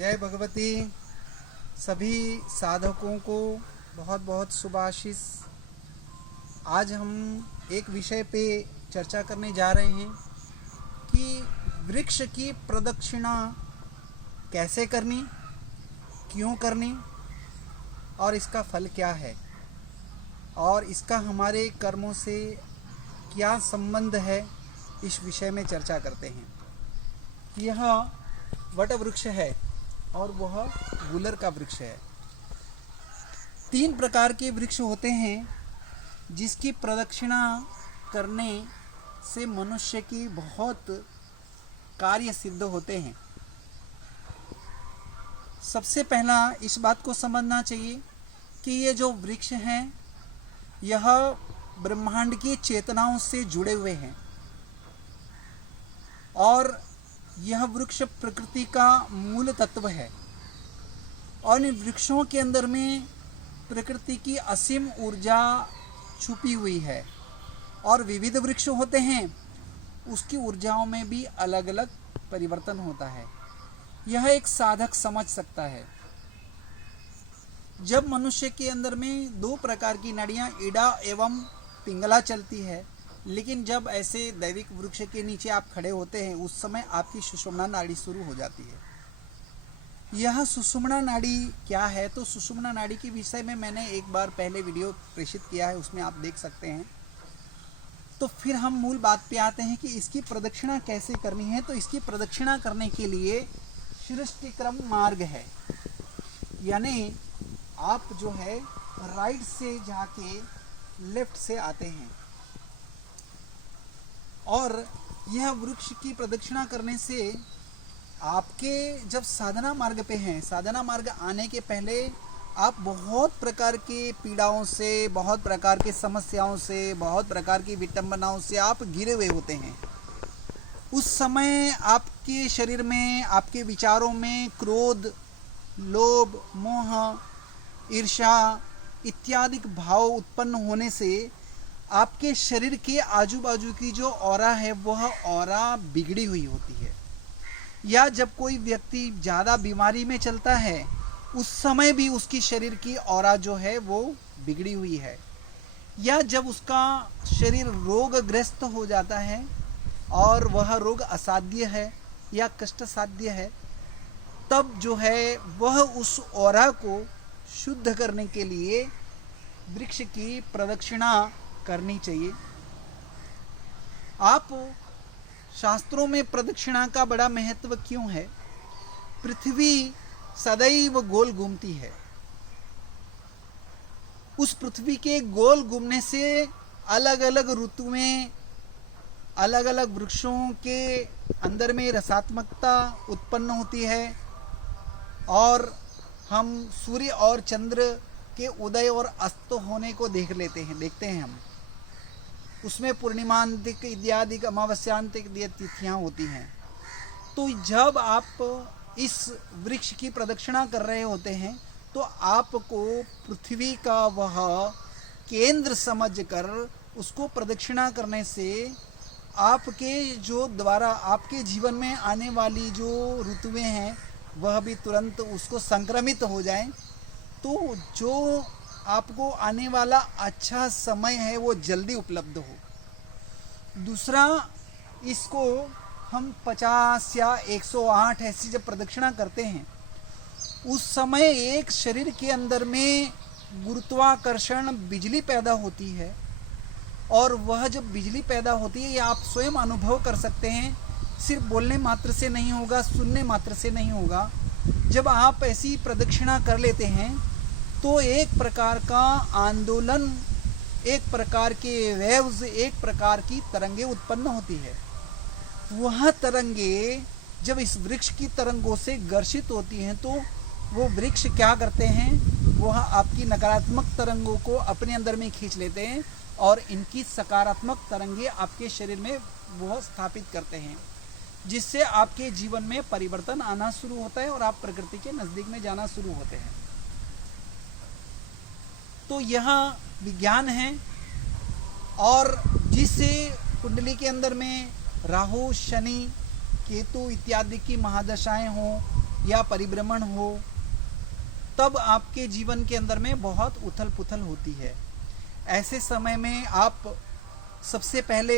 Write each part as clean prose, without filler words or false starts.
जय भगवती। सभी साधकों को बहुत बहुत शुभाशीष। आज हम एक विषय पे चर्चा करने जा रहे हैं कि वृक्ष की प्रदक्षिणा कैसे करनी, क्यों करनी और इसका फल क्या है और इसका हमारे कर्मों से क्या संबंध है, इस विषय में चर्चा करते हैं। यह वट वृक्ष है और वह गुलर का वृक्ष है। 3 प्रकार के वृक्ष होते हैं जिसकी प्रदक्षिणा करने से मनुष्य की बहुत कार्य सिद्ध होते हैं। सबसे पहला इस बात को समझना चाहिए कि ये जो वृक्ष हैं यह ब्रह्मांड की चेतनाओं से जुड़े हुए हैं और यह वृक्ष प्रकृति का मूल तत्व है और इन वृक्षों के अंदर में प्रकृति की असीम ऊर्जा छुपी हुई है और विविध वृक्ष होते हैं, उसकी ऊर्जाओं में भी अलग अलग परिवर्तन होता है। यह एक साधक समझ सकता है। जब मनुष्य के अंदर में 2 प्रकार की नाड़ियां ईड़ा एवं पिंगला चलती है, लेकिन जब ऐसे दैविक वृक्ष के नीचे आप खड़े होते हैं उस समय आपकी सुषुम्ना नाड़ी शुरू हो जाती है। यह सुषुम्ना नाड़ी क्या है, तो सुषुम्ना नाड़ी के विषय में मैंने एक बार पहले वीडियो प्रेषित किया है, उसमें आप देख सकते हैं। तो फिर हम मूल बात पे आते हैं कि इसकी प्रदक्षिणा कैसे करनी है। तो इसकी प्रदक्षिणा करने के लिए सृष्टिक्रम मार्ग है, यानी आप जो है राइट से जाके लेफ्ट से आते हैं और यह वृक्ष की प्रदक्षिणा करने से आपके जब साधना मार्ग पे हैं, साधना मार्ग आने के पहले आप बहुत प्रकार के पीड़ाओं से, बहुत प्रकार के समस्याओं से, बहुत प्रकार की विटंबनाओं से आप घिरे हुए होते हैं। उस समय आपके शरीर में, आपके विचारों में क्रोध, लोभ, मोह, ईर्ष्या इत्यादि भाव उत्पन्न होने से आपके शरीर के आजू बाजू की जो ऑरा है वह ऑरा बिगड़ी हुई होती है। या जब कोई व्यक्ति ज़्यादा बीमारी में चलता है उस समय भी उसकी शरीर की ऑरा जो है वो बिगड़ी हुई है। या जब उसका शरीर रोगग्रस्त हो जाता है और वह रोग असाध्य है या कष्ट साध्य है, तब जो है वह उस ऑरा को शुद्ध करने के लिए वृक्ष की प्रदक्षिणा करनी चाहिए। आप शास्त्रों में प्रदक्षिणा का बड़ा महत्व क्यों है? पृथ्वी सदैव गोल घूमती है। उस पृथ्वी के गोल घूमने से अलग अलग ऋतुएं, अलग अलग वृक्षों के अंदर में रसात्मकता उत्पन्न होती है और हम सूर्य और चंद्र के उदय और अस्त होने को देखते हैं हम। उसमें पूर्णिमांतिक इत्यादि अमावस्यांतिक तिथियां होती हैं। तो जब आप इस वृक्ष की प्रदक्षिणा कर रहे होते हैं तो आपको पृथ्वी का वह केंद्र समझकर उसको प्रदक्षिणा करने से आपके जो द्वारा आपके जीवन में आने वाली जो ऋतुएं हैं वह भी तुरंत उसको संक्रमित हो जाएं, तो जो आपको आने वाला अच्छा समय है वो जल्दी उपलब्ध हो। दूसरा, इसको हम 50 या 108 ऐसी जब प्रदक्षिणा करते हैं उस समय एक शरीर के अंदर में गुरुत्वाकर्षण बिजली पैदा होती है और वह जब बिजली पैदा होती है ये आप स्वयं अनुभव कर सकते हैं। सिर्फ बोलने मात्र से नहीं होगा, सुनने मात्र से नहीं होगा। जब आप ऐसी प्रदक्षिणा कर लेते हैं तो एक प्रकार का आंदोलन, एक प्रकार के वेव्स, एक प्रकार की तरंगे उत्पन्न होती है। वह तरंगे जब इस वृक्ष की तरंगों से घर्षित होती हैं तो वो वृक्ष क्या करते हैं, वह आपकी नकारात्मक तरंगों को अपने अंदर में खींच लेते हैं और इनकी सकारात्मक तरंगे आपके शरीर में वह स्थापित करते हैं, जिससे आपके जीवन में परिवर्तन आना शुरू होता है और आप प्रकृति के नज़दीक में जाना शुरू होते हैं। तो यह विज्ञान है। और जिससे कुंडली के अंदर में राहु, शनि, केतु इत्यादि की महादशाएं हों या परिभ्रमण हो, तब आपके जीवन के अंदर में बहुत उथल पुथल होती है। ऐसे समय में आप सबसे पहले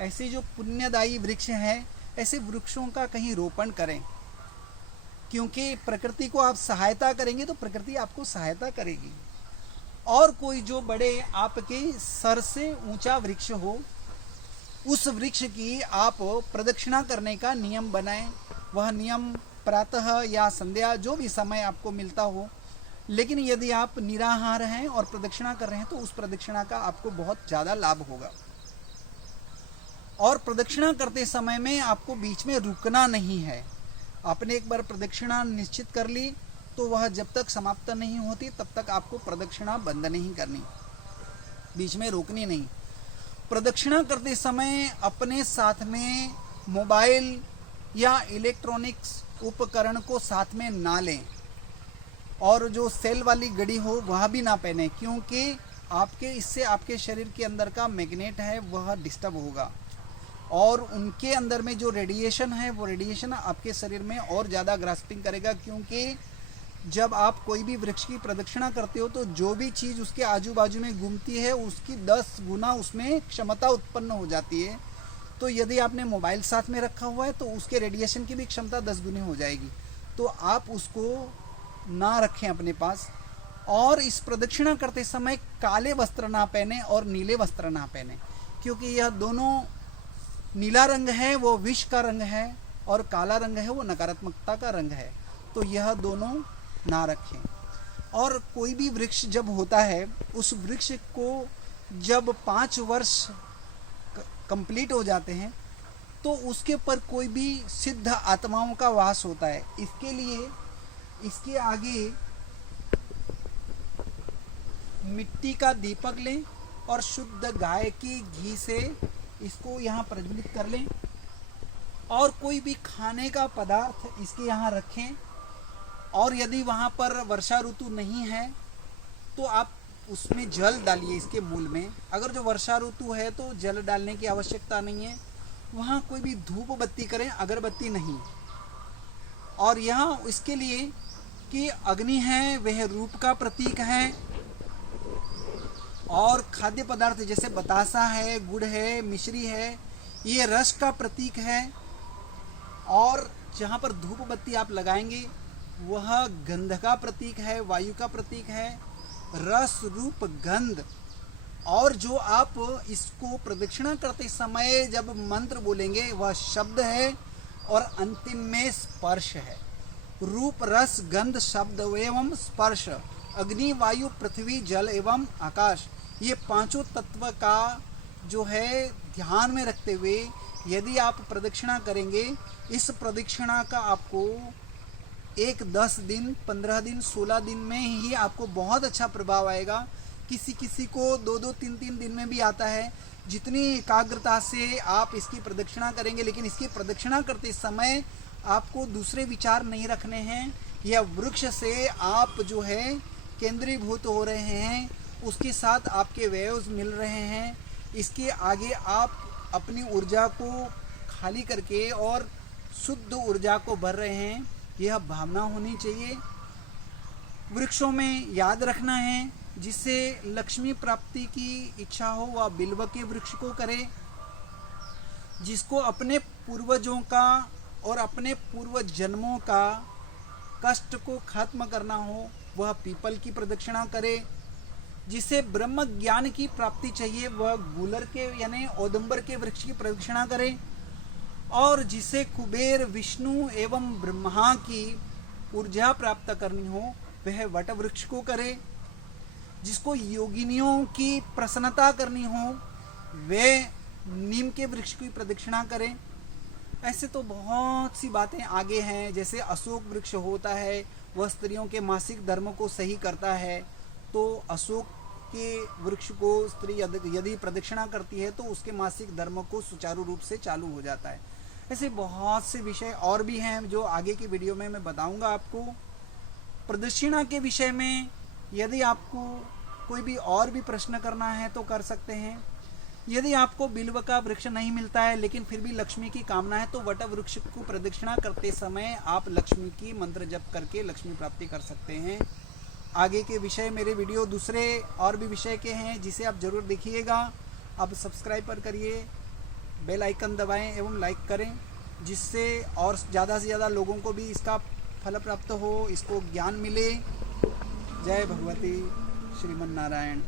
ऐसे जो पुण्यदायी वृक्ष हैं, ऐसे वृक्षों का कहीं रोपण करें, क्योंकि प्रकृति को आप सहायता करेंगे तो प्रकृति आपको सहायता करेगी। और कोई जो बड़े आपके सर से ऊंचा वृक्ष हो, उस वृक्ष की आप प्रदक्षिणा करने का नियम बनाएं। वह नियम प्रातः या संध्या, जो भी समय आपको मिलता हो, लेकिन यदि आप निराहार हैं और प्रदक्षिणा कर रहे हैं तो उस प्रदक्षिणा का आपको बहुत ज़्यादा लाभ होगा। और प्रदक्षिणा करते समय में आपको बीच में रुकना नहीं है। आपने एक बार प्रदक्षिणा निश्चित कर ली तो वह जब तक समाप्त नहीं होती तब तक आपको प्रदक्षिणा बंद नहीं करनी, बीच में रोकनी नहीं। प्रदक्षिणा करते समय अपने साथ में मोबाइल या इलेक्ट्रॉनिक्स उपकरण को साथ में ना लें, और जो सेल वाली घड़ी हो वह भी ना पहने, क्योंकि इससे आपके शरीर के अंदर का मैग्नेट है वह डिस्टर्ब होगा, और उनके अंदर में जो रेडिएशन है वो रेडिएशन आपके शरीर में और ज़्यादा ग्रास्पिंग करेगा। क्योंकि जब आप कोई भी वृक्ष की प्रदक्षिणा करते हो तो जो भी चीज़ उसके आजू बाजू में घूमती है उसकी 10 गुना उसमें क्षमता उत्पन्न हो जाती है। तो यदि आपने मोबाइल साथ में रखा हुआ है तो उसके रेडिएशन की भी क्षमता 10 गुनी हो जाएगी। तो आप उसको ना रखें अपने पास। और इस प्रदक्षिणा करते समय काले वस्त्र ना पहने और नीले वस्त्र ना पहने, क्योंकि यह दोनों, नीला रंग है वो विष का रंग है और काला रंग है वो नकारात्मकता का रंग है। तो यह दोनों ना रखें। और कोई भी वृक्ष जब होता है, उस वृक्ष को जब 5 वर्ष कंप्लीट हो जाते हैं तो उसके पर कोई भी सिद्ध आत्माओं का वास होता है। इसके लिए इसके आगे मिट्टी का दीपक लें और शुद्ध गाय की घी से इसको यहाँ प्रज्वलित कर लें, और कोई भी खाने का पदार्थ इसके यहाँ रखें। और यदि वहाँ पर वर्षा ऋतु नहीं है तो आप उसमें जल डालिए इसके मूल में। अगर जो वर्षा ऋतु है तो जल डालने की आवश्यकता नहीं है। वहाँ कोई भी धूप बत्ती करें, अगरबत्ती नहीं। और यहाँ इसके लिए कि अग्नि है वह रूप का प्रतीक है, और खाद्य पदार्थ जैसे बतासा है, गुड़ है, मिश्री है, ये रस का प्रतीक है। और जहाँ पर धूप बत्ती आप लगाएंगे वह गंध का प्रतीक है, वायु का प्रतीक है, रस रूप गंध। और जो आप इसको प्रदक्षिणा करते समय जब मंत्र बोलेंगे वह शब्द है, और अंतिम में स्पर्श है। रूप रस गंध शब्द एवं स्पर्श, अग्नि वायु पृथ्वी जल एवं आकाश, ये पांचों तत्व का जो है ध्यान में रखते हुए यदि आप प्रदक्षिणा करेंगे, इस प्रदक्षिणा का आपको 10 दिन, 15 दिन, 16 दिन में ही आपको बहुत अच्छा प्रभाव आएगा। किसी किसी को 2-2, 3-3 दिन में भी आता है। जितनी एकाग्रता से आप इसकी प्रदक्षिणा करेंगे, लेकिन इसकी प्रदक्षिणा करते समय आपको दूसरे विचार नहीं रखने हैं। यह वृक्ष से आप जो है केंद्रीभूत हो रहे हैं, उसके साथ आपके वेव्स मिल रहे हैं। इसके आगे आप अपनी ऊर्जा को खाली करके और शुद्ध ऊर्जा को भर रहे हैं, यह भावना होनी चाहिए। वृक्षों में याद रखना है, जिससे लक्ष्मी प्राप्ति की इच्छा हो वह बिल्व के वृक्ष को करे। जिसको अपने पूर्वजों का और अपने पूर्व जन्मों का कष्ट को खत्म करना हो वह पीपल की प्रदक्षिणा करे। जिसे ब्रह्म ज्ञान की प्राप्ति चाहिए वह गुलर के यानी औदुंबर के वृक्ष की प्रदक्षिणा करे। और जिसे कुबेर विष्णु एवं ब्रह्मा की ऊर्जा प्राप्त करनी हो वह वट वृक्ष को करे। जिसको योगिनियों की प्रसन्नता करनी हो वे नीम के वृक्ष की प्रदक्षिणा करें। ऐसे तो बहुत सी बातें आगे हैं, जैसे अशोक वृक्ष होता है, वह स्त्रियों के मासिक धर्म को सही करता है, तो अशोक के वृक्ष को स्त्री यदि प्रदक्षिणा करती है तो उसके मासिक धर्म को सुचारू रूप से चालू हो जाता है। ऐसे बहुत से विषय और भी हैं जो आगे की वीडियो में मैं बताऊंगा आपको। प्रदक्षिणा के विषय में यदि आपको कोई भी और भी प्रश्न करना है तो कर सकते हैं, यदि आपको बिल्व का वृक्ष नहीं मिलता है लेकिन फिर भी लक्ष्मी की कामना है तो वट वृक्ष को प्रदक्षिणा करते समय आप लक्ष्मी की मंत्र जप करके लक्ष्मी प्राप्ति कर सकते हैं। आगे के विषय मेरे वीडियो दूसरे और भी विषय के हैं जिसे आप जरूर देखिएगा। अब सब्सक्राइब पर करिए, बेल आइकन दबाएं एवं लाइक करें, जिससे और ज़्यादा से ज़्यादा लोगों को भी इसका फल प्राप्त हो, इसको ज्ञान मिले। जय भगवती श्रीमन नारायण।